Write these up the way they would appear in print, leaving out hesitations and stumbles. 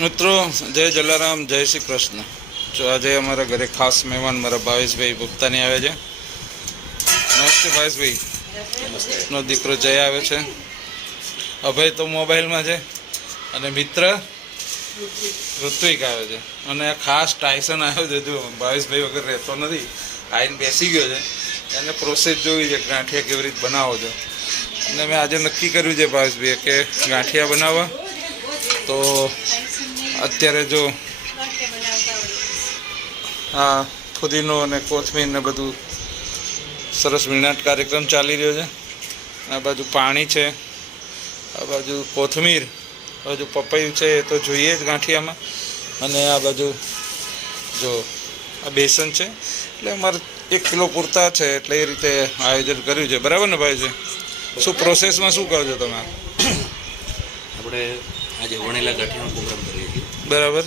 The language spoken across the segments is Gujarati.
મિત્રો જય જલારામ, જય શ્રી કૃષ્ણ. જો આજે અમારા ઘરે ખાસ મહેમાન મારા ભાવેશભાઈ ગુપ્તાની આવે છે. નમસ્તે ભાવેશભાઈ. નો દીકરો જય આવે છે. અભય તો મોબાઈલમાં છે અને મિત્ર ઋત્વિક આવે છે. અને ખાસ ટાઈસન આવ્યો છે. જો ભાવેશભાઈ વગર રહેતો નથી, આવીને બેસી ગયો છે. એને પ્રોસેસ જોવી છે ગાંઠિયા કેવી રીતે બનાવો છો. અને મેં આજે નક્કી કર્યું છે ભાવેશભાઈ કે ગાંઠિયા બનાવવા. તો અત્યારે જો આ ફુદીનો અને કોથમીર ને બધું સરસ વિનાટ કાર્યક્રમ ચાલી રહ્યો છે. આ બાજુ પાણી છે, આ બાજુ કોથમીર, આ બાજુ પપૈયું છે, એ તો જોઈએ જ ગાંઠિયામાં. અને આ બાજુ જો આ બેસન છે. એટલે અમારે 1 કિલો પૂરતા છે, એટલે એ રીતે આયોજન કર્યું છે. બરાબર ને ભાઈ? છે શું પ્રોસેસમાં શું કરો છો તમે? આપણે આજે વણેલા ગાંઠિયાનો પ્રોગ્રામ કરીએ છીએ. બરાબર.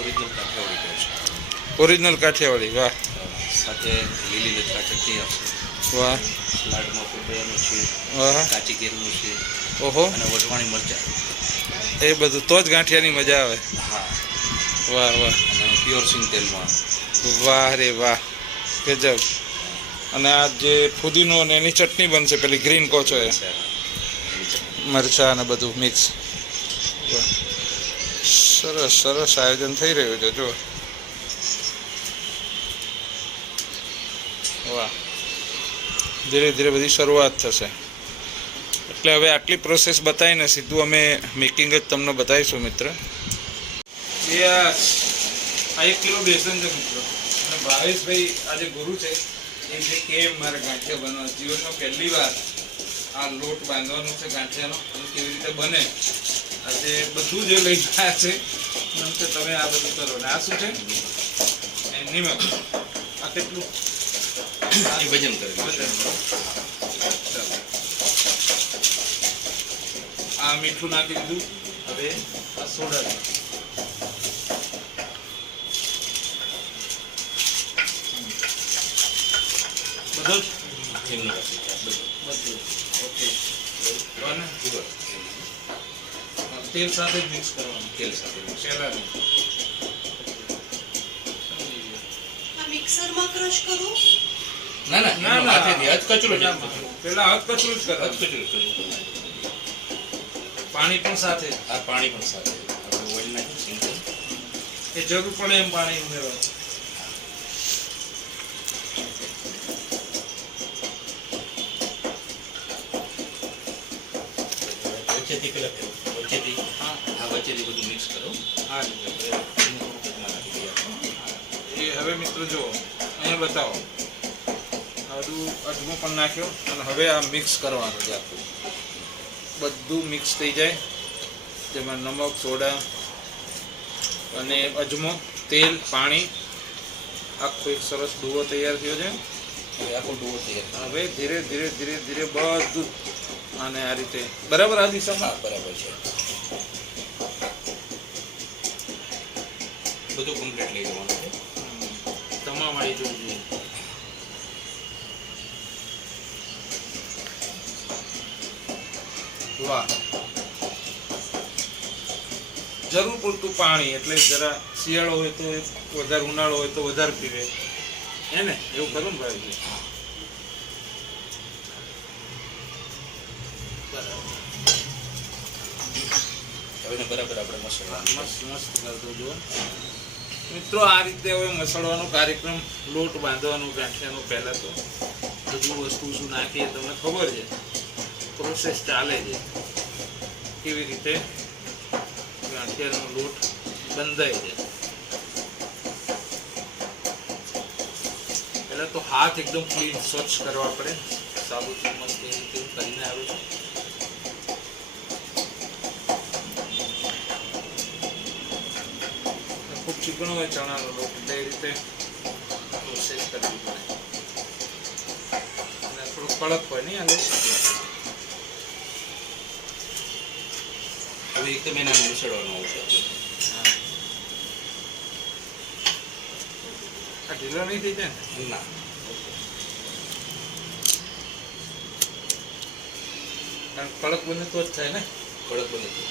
Original Kathiyawadi original Kathiyawadi. વાહ. સાથે લીલી લચકા ચટણી આવશે. વાહ. સલાડમાં પપૈયાનું છે, વાહ. કાચી કેરીનું છે, ઓહો. અને વટવાણી મરચાં. એ બધું તો જ ગાંઠિયાની મજા આવે. હા. વાહ વાહ. અને પ્યોર સિંગ તેલમાં. વાહ રે વાહ, ગજબ. અને આ જે ફુદીનો અને એની ચટણી બનશે, પેલી ગ્રીન કોચો એ મરચાં અને બધું મિક્સ. સરસ સરસ આયોજન થઈ રહ્યું છે. જો વાહ, ધીરે ધીરે બધી શરૂઆત થશે. એટલે હવે આટલી પ્રોસેસ બતાવીને સીધું અમે મેકિંગ જ તમને બતાવીશું મિત્ર. યસ, આ 1 કિલો બેસન છે મિત્રો. અને ભાવેશભાઈ આજે ગુરુ છે, એ જે કેમ મારે ગાંઠિયા બનવા જીવનમાં પહેલી વાર આ લોટ બાંધવાનો છે ગાંઠિયાનો, અને કેવી રીતે બને આજે બધું જે લઈ ગયા છે. કે તમે આ બધું કરો. ને આ શું છે? નિમક. આ કેટલું? એ વજન કરે. આ મીઠું નાખી દીધું. હવે આ સોડા. બધું જ એમનું બધું ઓકે. તેલ સાથે જ મિક્સ કરવાનું. તેલ સાથે પહેલા નહીં. મિક્સરમાં ક્રશ કરું? ના ના ના, ના. હાથેથી હાથ કચરો જ પેલા હાથ કચરું જ હાથ કરવાનું. કચરો જ. પાણી પણ સાથે. આ પાણી પણ સાથે આપણે ઓઇલ નાખ્યું સિંગ તેલ. એ જરૂર પડે એમ પાણી ઉમેરવાનું. વચ્ચેથી પેલા વચ્ચેથી આ વચ્ચેથી બધું મિક્સ કરો. આ રીતે. એમાં નાખી દઈએ. એ હવે મિત્રો જુઓ, અહીંયા બતાવો. આ બધું અજમો પણ નાખ્યો અને હવે આ મિક્સ કરવાનું છે. આખું બધું મિક્સ થઈ જાય. તેમાં નમક, સોડા અને અજમો, તેલ, પાણી, આખો એક સરસ ડુઓ તૈયાર થયો છે. હવે આખો ડોવો તૈયાર. હવે ધીરે ધીરે ધીરે ધીરે બધું અને આ રીતે બરાબર આ દિશામાં. હા, બરાબર છે. બધું કમ્પ્લીટ લઈ જવાનું છે. તમામ આવી જવું જોઈએ. વાહ. જરૂર પૂરતું પાણી, એટલે જરા શિયાળો હોય તો વધારે, ઉનાળો હોય તો વધારે પીવે. હે ને? એવું કરું ને ભાઈ? હવે એને બરાબર આપણે મસાલો મસ્ત મસ્ત કરતો જુઓ મિત્રો. આ રીતે હવે મસળવાનો કાર્યક્રમ, લોટ બાંધવાનો ગાંઠિયાનો. પહેલા તો બધું વસ્તુ શું નાખીએ તમને ખબર છે, પ્રોસેસ ચાલે છે કેવી રીતે ગાંઠિયાનો લોટ બંધાય છે. પહેલા તો હાથ એકદમ ક્લીન સ્વચ્છ કરવા પડે. સાબુથી મસ્ત એ રીતે કરીને આવે છે. ખૂબ ચીકણો હોય ચણાનો લોટ, એટલે એ રીતે પ્રોસેસ કરવી પડે. અને થોડું કડક હોય નહીં આ લોટ. હવે એકદમ એને મિસળવાનું આવશે. આ ઢીલો નહીં થઈ જાય ને? ના, કારણ કડક બને તો જ થાય ને. કડક બને તો.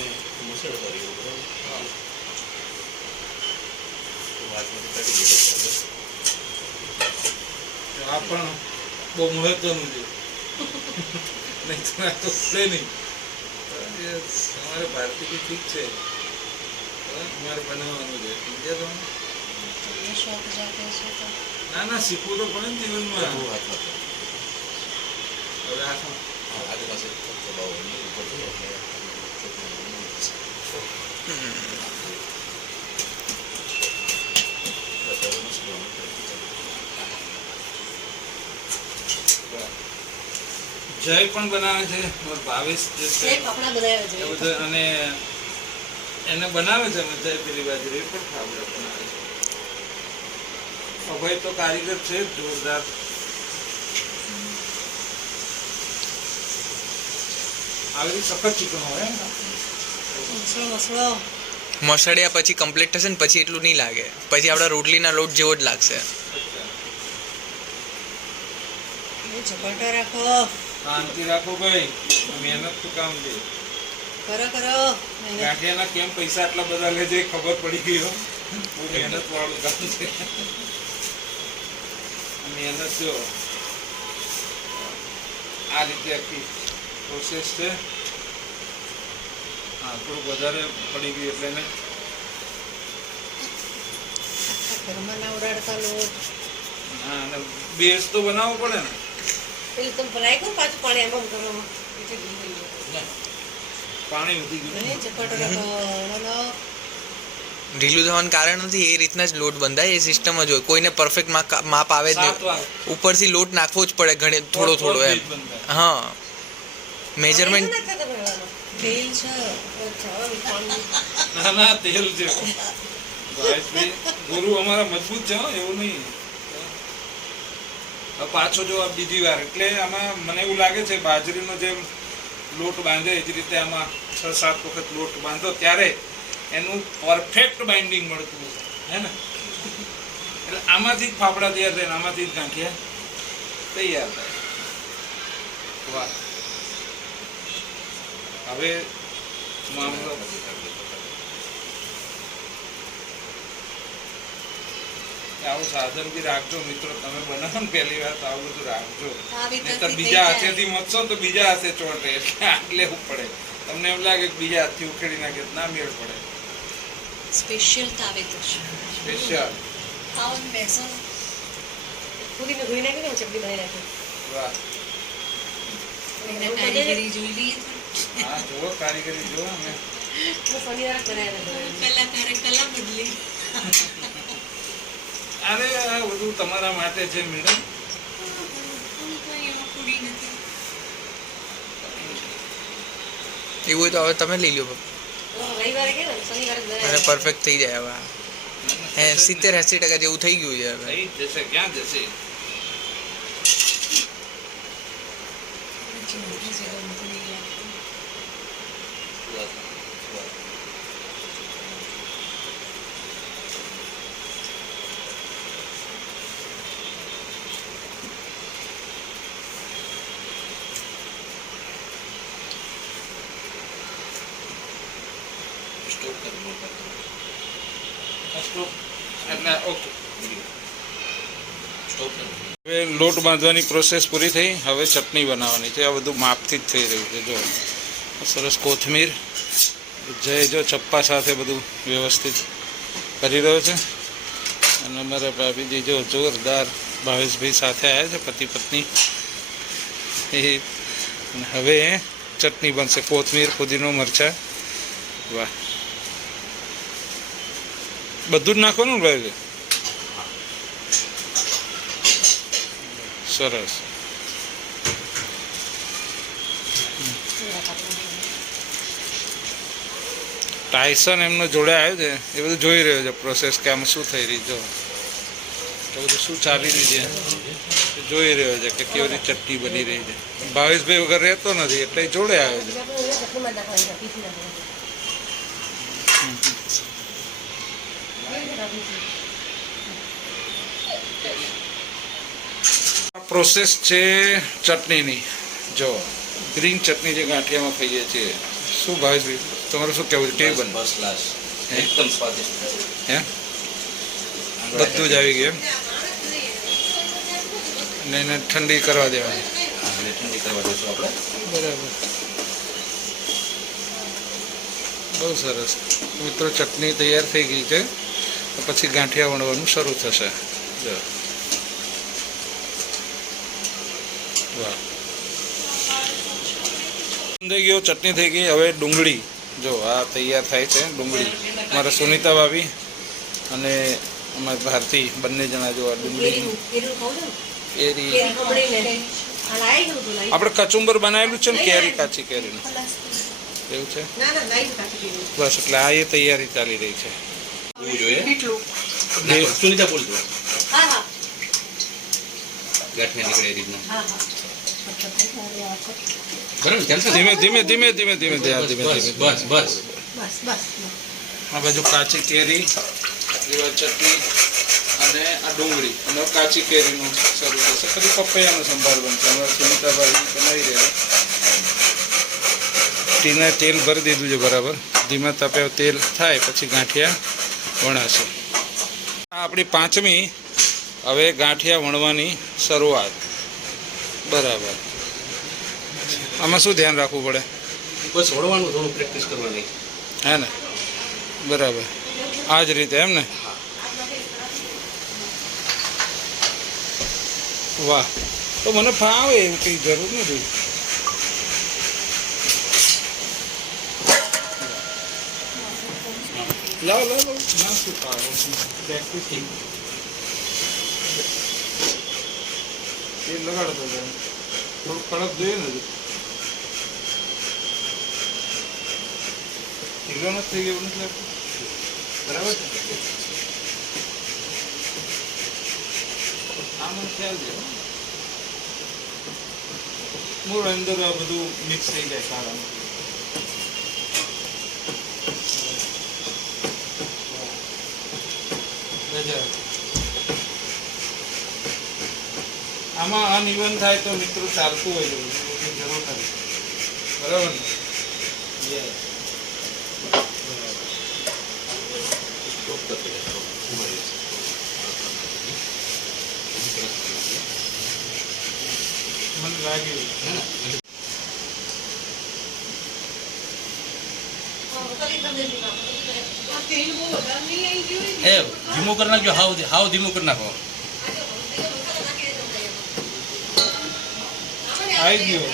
આપણે મસળ કરીએ બરાબર તો હાથમાંથી કાઢી દઈએ આ પણ બહુ મહત્વનું છે નહીં તો આ તો પડે નહીં તમારે ભારતીય ઠીક છે તમારે બનાવવાનું છે સમજ્યા તમે? તમને શોખ જાગે છે તો ના ના શીખવું તો પડે ને જીવનમાં. બહુ હાથમાં કરો. હવે હાથમાં હા આગળ પાસે દબાવો ઉપર થઈ એટલે બસ હવે મસળવાનું કરી જય પણ બનાવે છે મારો ભાવેશ જે છે સેમ કપડાં બનાવ્યા એ છે બધું અને એને બનાવે છે અમે જય પેલી બાજુ એ પણ ફાવડા બનાવે છે. અભય તો કારીગર છે જ જોરદાર. આવી રીતે સખત ચિકન હોય ને. મસળો મસળો મસળ્યા પછી કમ્પ્લીટ થશે ને પછી એટલું નહીં લાગે, પછી આપણા રોટલીના લોટ જેવો જ લાગશે. એ ઝપાટા રાખો શાંતિ રાખો ભાઈ, મહેનત નું કામ છે. કરો કરો મહેનત. ગાંઠિયાના કેમ પૈસા આટલા બધા લે છે એ ખબર પડી ગઈ હો. બહુ મહેનત વાળું કામ છે. મહેનત જો આ રીતે આખી પ્રોસેસ છે. હા થોડુંક વધારે પડી ગયું એટલે એને ઘરમાં ના ઉડાડતા લોટ હા અને બેઝ તો બનાવવો પડે ને. પેલું તમે ભરાઈ ગયું પાછું પાણી એમાં કરો પાણી ઉધી ગયું. ઝપાટો રાખો હલો ઢીલું થવાનું કારણ નથી, એ રીતના જ લોટ બંધાય, એ સિસ્ટમ જ હોય. કોઈને પરફેક્ટ માપ આવે જ 7 નહીં, વાર ઉપરથી લોટ નાખવો જ પડે ઘણે થોડો થોડો એમ. હા મેજરમેન્ટ તેલ છે અચ્છા પાણી ના ના તેલ છે ભાઈ. ગુરુ અમારા મજબૂત છે હો, એવું નહીં. હવે પાછો જો આ બીજી વાર એટલે આમાં મને એવું લાગે છે બાજરીનો જેમ લોટ બાંધે એ જ રીતે આમાં 6-7 વખત લોટ બાંધો ત્યારે એનું પરફેક્ટ બાઇન્ડિંગ મળતું હશે હે ને. એટલે આમાંથી જ ફાફડા તૈયાર થાય ને આમાંથી જ ગાંઠિયા તૈયાર થાય. વાહ હવે મામલો આવું સાધન બી રાખજો મિત્રો, તમે બનાવો ને પહેલી વાર તો આવું બધું રાખજો. આવી નહીંતર તરથી બીજા થઈ હાથેથી મથશો તો બીજા હાથે ચોટે એટલે આ લેવું પડે. તમને એમ લાગે કે બીજા હાથથી ઉખેડી નાખે તો ના મેળ પડે. સ્પેશિયલ તાવે તો છે સ્પેશિયલ આવું બેસન પૂરીને ધોઈ નાખી ને ચટણી બનાવી નાખી વાહ. એના કારીગરી જોઈ લઈએ હા જુઓ કારીગરી જુઓ અમે તો શનિવારે બનાવ્યા કલાકારે કલા બદલી અરે આ બધું તમારા માટે છે મેડમ. એવું હોય તો હવે તમે લઈ લો રવિવારે કે શનિવારે અને બનાવ્યા પરફેક્ટ થઈ જાય. હવે 70-80% જેવું થઈ ગયું છે હવે. થઈ જ જશે, ક્યાં જશે. સ્ટોપ કરી એટલે ઓકે. સ્ટોપ કરી હવે લોટ બાંધવાની પ્રોસેસ પૂરી થઈ, હવે ચટણી બનાવવાની છે. આ બધું માપથી જ થઈ રહ્યું છે. જો સરસ કોથમીર જય જો ચપ્પા સાથે બધું વ્યવસ્થિત કરી રહ્યો છે. અને અમારા ભાભીજી જો જોરદાર ભાવેશભાઈ સાથે આવ્યા છે પતિ પત્ની એ. અને હવે ચટણી બનશે, કોથમીર પુદીનો મરચાં. વાહ બધું જ નાખવાનું ને ભાઈ? સરસ. ટાઈસન એમનો જોડે આવ્યો છે, એ બધું જોઈ રહ્યો છે પ્રોસેસ કે આમાં શું થઈ રહી. જો એ બધું શું ચાલી રહ્યું છે એ જોઈ રહ્યો છે કે કેવી રીતે ચટણી બની રહી છે. ભાવેશભાઈ વગર રહેતો નથી એટલે એ જોડે આવ્યો છે. ચટણીમાં નાખવાની છે પીસી નાખવાની પ્રોસેસ છે ચટણીની. જો ગ્રીન ચટણી જે ગાંઠિયામાં ખાઈએ છીએ શું ભાવેશભાઈ તમારું શું કહેવું છે? કેવી બને? ફર્સ્ટ ક્લાસ, એકદમ સ્વાદિષ્ટ. હે બધું જ આવી ગયું એમ? અને એને ઠંડી કરવા દેવાની. હા, અને ઠંડી કરવા દઈશું આપણે. બરાબર, બહુ સરસ. મિત્રો ચટણી તૈયાર થઈ ગઈ છે. પછી ગાંઠિયા વણવાનું શરૂ થશે. જો વાહ, થઈ ગયો, ચટણી થઈ ગઈ. હવે ડુંગળી જો આ તૈયાર થાય છે. ડુંગળી મારા સુનિતા ભાભી અને અમારી ભારતી બંને જણા જો આ ડુંગળી કેરીનું ખાવું છે ને? કેરી કેરી પકડીને આ લાવી ગયું તું, લાવી. આપણે કચુંબર બનાવેલું છે ને, કેરી કાચી કેરીનું એવું છે. ના ના લાવી કાચી કેરી. બસ એટલે આ એ તૈયારી ચાલી રહી છે. એવું જોઈએ. કેટલું? ના, સુનિતા બોલજો. હા હા ગાંઠિયા નીકળે એ રીતના. હા હા બરાબર ને? ચાલશે? ધીમે ધીમે ધીમે ધીમે ધીમે ધીમે ધીમે બસ ધીમે બસ બસ. બસ બસ આ બાજુ કાચી કેરી, લીલા ચટણી અને આ ડુંગળી અને કાચી કેરીનું શરૂ થશે. પછી પપૈયાનો સંભાર બનશે. અમારા સુનિતાભાઈ બનાવી રહ્યા. ટીને તેલ ભરી દીધું છે બરાબર. ધીમા તાપે તેલ થાય પછી ગાંઠિયા વણાશે. આ આપણી 5મી હવે ગાંઠિયા વણવાની શરૂઆત. બરાબર, આમાં શું ધ્યાન રાખવું પડે? બસ વળવાનું, થોડું પ્રેક્ટિસ કરવાની. હે ને? બરાબર, આ જ રીતે એમ ને? વાહ, તો મને ફાવે એવું કંઈ જરૂર નથી. લાવ લાવ લાવ, ના શું ફાવે પ્રેક્ટિસ એ લગાડતો જાય. થોડું કડક જોઈએ ને હજુ. ઢીલો નથી થઈ ગયો નથી લાગતું? બરાબર છે. આ મને ખ્યાલ છે. મૂળ અંદર આ બધું મિક્સ થઈ જાય સારા. આમાં અનઇવન થાય તો મિત્રો ચાલતું હોય જરૂર નથી. બરાબર ને? યસ. મને લાગ્યું. એ ધીમું કરી નાખજો, હાવ ધીમું કરી નાખો. આવી ગયું.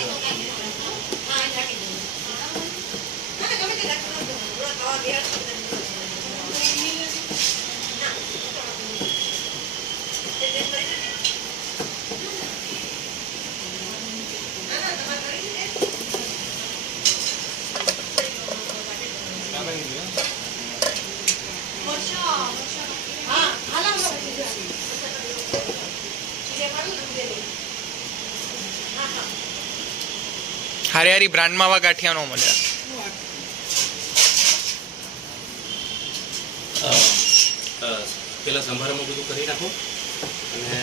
હારી હારી બ્રાન્ડમાં આવા ગાંઠિયા નો મળે. પેલા સંભારામાં બધું કરી નાખો અને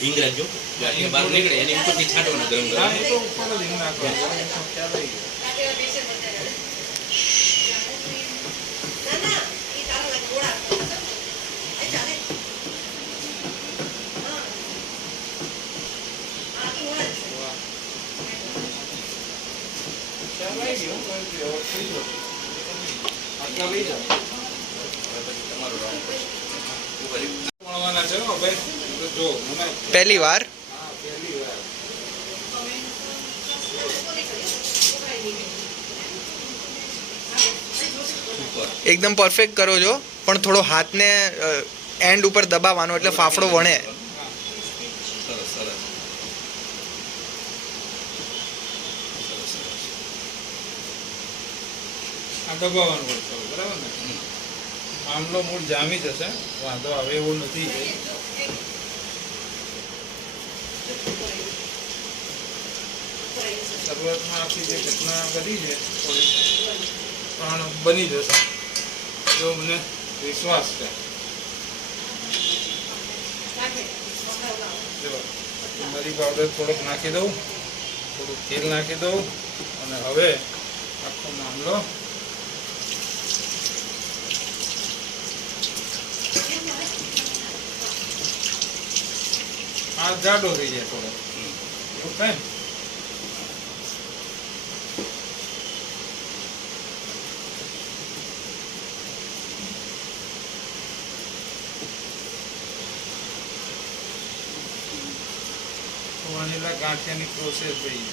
હિંગ રાખજો. ગાંઠિયા બહાર નીકળે એની ઉપરથી છાંટવાના ગરમ હા, ગરમ. એ તો ઉપર જ હિંગ નાખવાનું. ખ્યાલ આવી ગયો. ખ્યાલ આવી ગયો. થઈ ગયો. આટલા લઈ જાઓ. તમારું રાઉન્ડ પછી વણવાના છે હો ભાઈ. તો જો મને પહેલી વાર હા પહેલી વાર. ઉપર એકદમ પરફેક્ટ કરો છો, પણ થોડો હાથને એન્ડ ઉપર દબાવવાનો એટલે ફાફડો વણે. સરસ સરસ. આ દબાવવાનું હોય તો બરાબર ને? મામલો મૂળ જામી જશે. વાંધો આવે એવું નથી. શરૂઆતમાં આપણી જે ઘટના કરી છે થોડી પણ બની જશે એવો મને વિશ્વાસ છે. જો મરી પાવડર થોડોક નાખી દઉં, થોડુંક તેલ નાખી દઉં અને હવે આખો મામલો આ જાડો થઈ જાય થોડો એવું થાય ને? વણીલા ગાંઠિયાની પ્રોસેસ ભાઈ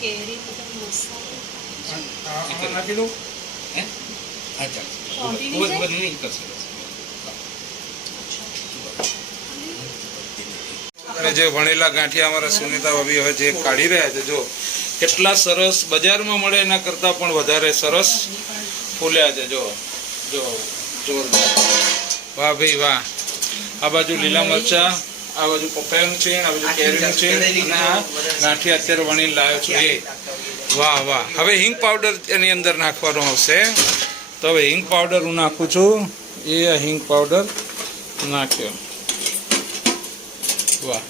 કેરી બધા મસાલો નાખી દઉં હે હા ચાલ ચોંટી કોઈ નહીં ખબર નહીં કરશે અને જે વણેલા ગાંઠિયા અમારા સુનિતા ભાભી હવે જે કાઢી રહ્યા છે જો કેટલા સરસ બજારમાં મળે એના કરતાં પણ વધારે સરસ ફૂલ્યા છે જો જો જોરદાર વાહ ભાઈ વાહ આ બાજુ લીલા મરચા આ બાજુ પપૈયાનું છે આ બાજુ કેરીનું છે અને આ ગાંઠિયા અત્યારે વણીને લાવ્યો છું એ વાહ વાહ હવે હિંગ પાવડર એની અંદર નાખવાનો આવશે તો હવે હિંગ પાવડર હું નાખું છું એ હિંગ પાવડર નાખ્યો વાહ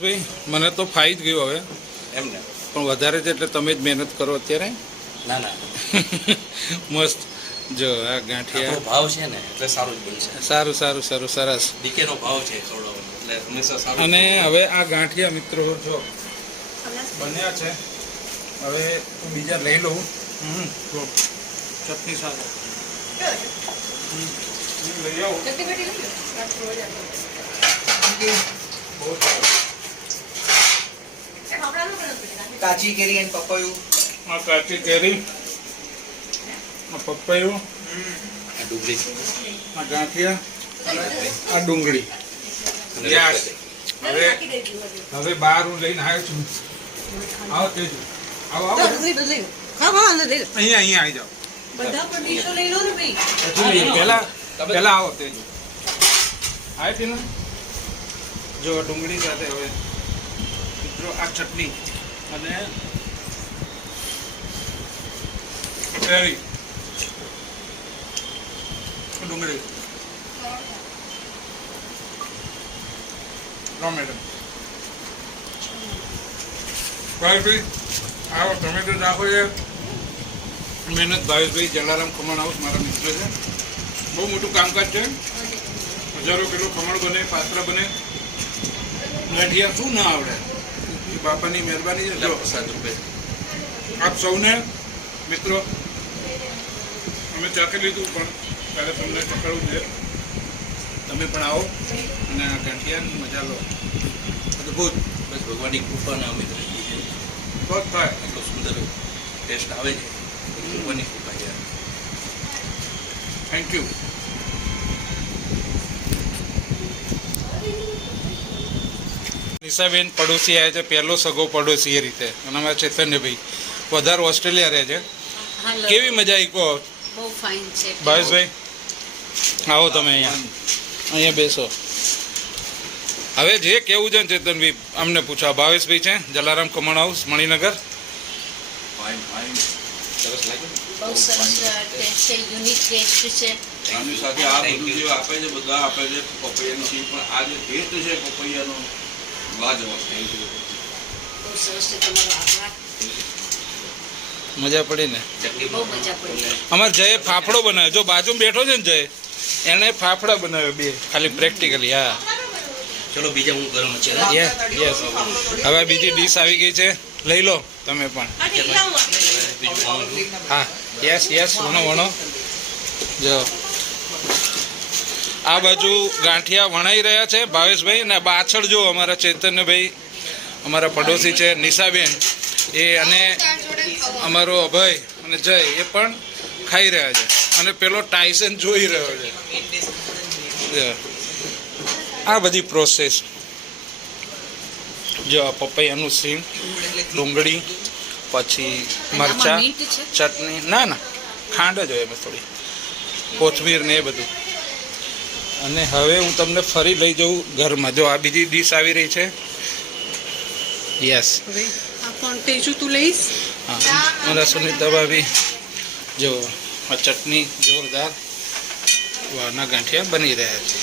ભાઈ મને તો ફાઈ જ ગયું હવે એમ ને પણ વધારે છે એટલે તમે જ મહેનત કરો અત્યારે ના ના મસ્ત જો આ આપણો ગાંઠિયા ભાવ છે ને એટલે સારું જ બનશે સારું સારું સારું સરસ દીકેનો ભાવ છે ખવડાવવાનો એટલે હંમેશા સારું અને હવે આ ગાંઠિયા મિત્રો જો બન્યા છે હવે હું બીજા લઈ લઉં જો ચટણી સાથે લઈ આવું ચટણી બેટી લઈ લો. આટલું જ આપો. બહુ સારું એ ફાફડાનું પણ નથી. કાચી કેરી અને પપૈયું. આ કાચી કેરી આ પપૈયું આ ડુંગળી આ ગાંઠિયા અને આ ડુંગળી અને યસ હવે નાખી દઈશું બધું. હવે બહાર હું લઈને આવ્યો છું આવો તેજ આવો તો આવો ડુંગળી બદલી લો. હા હા અંદર લઈ લો. અહીંયા આવી જાઓ બધા પણ ડીશો લઈ લો ને ભાઈ. પહેલા પહેલા આવો તેજ આવે છે ને જો ડુંગળી સાથે હવે મિત્રો આ ચટણી અને કેરી ડુંગળી લો મેડમ ભાઈ આવો તમે તો રાખો છે મહેનત ભાવેશભાઈ જલારામ ખમણ હાઉસ મારા મિત્ર છે બહુ મોટું કામકાજ છે હજારો કિલો ખમણ બને પાત્રા બને ગાંઠિયા શું ના આવડે એ બાપાની મહેરબાની છે જો પ્રસાદ રૂપે આપ સૌને મિત્રો અમે ચાખી લીધું પણ ત્યારે તમને ચખાડવું છે તમે પણ આવો અને આ ગાંઠિયાની મજા લો અદભુત બસ ભગવાનની કૃપાના અમિત રહી છે તો જ થાય એટલો સુંદર ટેસ્ટ આવે છે ભગવાનની કૃપા છે થેન્ક યુ નિશાબેન પડોશી આવ્યા છે પહેલો સગો પડોશી એ રીતે અને અમારા ચેતન્યભાઈ વધારે ઓસ્ટ્રેલિયા રહે છે હાલો કેવી મજા આવી કહો બહુ ફાઇન છે ભાવેશભાઈ આવો તમે અહીંયા અહીંયા બેસો હવે જે કેવું છે ને ચેતનભાઈ અમને પૂછો ભાવેશભાઈ છે Jalaram khaman house Maninagar fine fine સરસ લાગ્યું બહુ સરસ ટેસ્ટ છે યુનિક ટેસ્ટ છે આની સાથે આ બધું જે આપે છે બધા આપે છે પપૈયાની સીડ પણ આ જે ટેસ્ટ છે પપૈયાનો લાજવાબ થેન્ક યુ બહુ સરસ છે તમારો આભાર મજા પડી ને બહુ મજા પડી અમારે જયે ફાફડો બનાવ્યો જો બાજુમાં બેઠો છે ને જય એણે ફાફડા બનાવ્યો બે ખાલી પ્રેક્ટિકલી હા ચલો બીજા હું ગરમ છે યસ યસ હવે બીજી ડીશ આવી ગઈ છે લઈ લો તમે પણ આ ઢીકલા હું આપી દઈશ. બીજું ખાવાનું હા યસ યસ વણો વણો જો આ બાજુ ગાંઠિયા વણાઈ રહ્યા છે ભાવેશભાઈ અને પાછળ જો અમારા ચૈતન્યભાઈ અમારા પડોશી છે નિશાબેન એ અને અમારો અભય અને જય એ પણ ખાઈ રહ્યા છે અને પેલો ટાઈસન જોઈ રહ્યો છે જો. આ બધી પ્રોસેસ જો આ પપૈયાનું સીણ ડુંગળી પછી મરચા આમાં મીઠ છે ચટણી ના ના ખાંડ જ હોય એમાં થોડી કોથમીર ને એ બધું અને હવે હું તમને ફરી લઈ જાઉં ઘરમાં જો આ બીજી ડીશ આવી રહી છે યસ આ પણ તેજુ તું લઈશ હા મારા સુનિતા ભાભી જો આ ચટણી જોરદાર વાના ગાંઠિયા બની રહ્યા છે